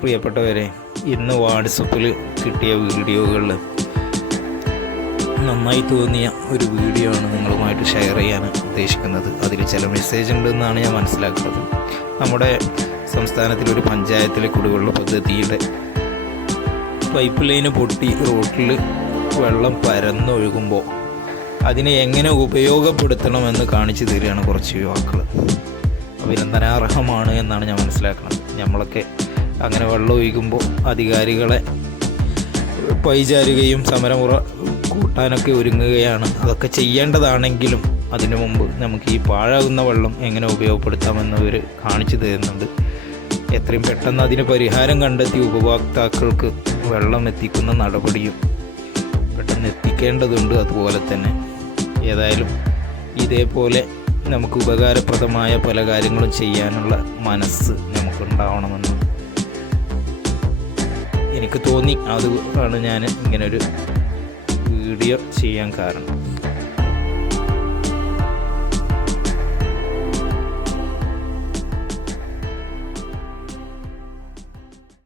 പ്രിയപ്പെട്ടവരെ ഇന്ന് വാട്സപ്പിൽ കിട്ടിയ വീഡിയോകളിൽ നന്നായി തോന്നിയ ഒരു വീഡിയോ ആണ് നിങ്ങളുമായിട്ട് ഷെയർ ചെയ്യാൻ ഉദ്ദേശിക്കുന്നത്. അതിൽ ചില മെസ്സേജ് ഉണ്ടെന്നാണ് ഞാൻ മനസ്സിലാക്കുന്നത്. നമ്മുടെ സംസ്ഥാനത്തിലെ ഒരു പഞ്ചായത്തിലെ കുടിവെള്ള പദ്ധതിയുടെ പൈപ്പ് ലൈന് പൊട്ടി റോട്ടിൽ വെള്ളം പരന്നൊഴുകുമ്പോൾ അതിനെ എങ്ങനെ ഉപയോഗപ്പെടുത്തണമെന്ന് കാണിച്ചു തരികയാണ് കുറച്ച് യുവാക്കൾ അഭിനന്ദനാർഹമാണ് എന്നാണ് ഞാൻ മനസ്സിലാക്കുന്നത്. നമ്മളൊക്കെ അങ്ങനെ വെള്ളം ഒഴിക്കുമ്പോൾ അധികാരികളെ പൈചാരുകയും സമരമുറ കൂട്ടാനൊക്കെ ഒരുങ്ങുകയാണ്. അതൊക്കെ ചെയ്യേണ്ടതാണെങ്കിലും അതിനു മുമ്പ് നമുക്ക് ഈ പാഴാകുന്ന വെള്ളം എങ്ങനെ ഉപയോഗപ്പെടുത്താമെന്ന് ഇവർ കാണിച്ചു തരുന്നുണ്ട്. എത്രയും പെട്ടെന്ന് അതിന് പരിഹാരം കണ്ടെത്തി ഉപഭോക്താക്കൾക്ക് വെള്ളം എത്തിക്കുന്ന നടപടിയും പെട്ടെന്ന് എത്തിക്കേണ്ടതുണ്ട് അതുപോലെ തന്നെ. ഏതായാലും ഇതേപോലെ നമുക്ക് ഉപകാരപ്രദമായ പല കാര്യങ്ങളും ചെയ്യാനുള്ള മനസ്സ് നമുക്കുണ്ടാവണമെന്ന് എനിക്ക് തോന്നി. അത് ആണ് ഞാൻ ഇങ്ങനൊരു വീഡിയോ ചെയ്യാൻ കാരണം.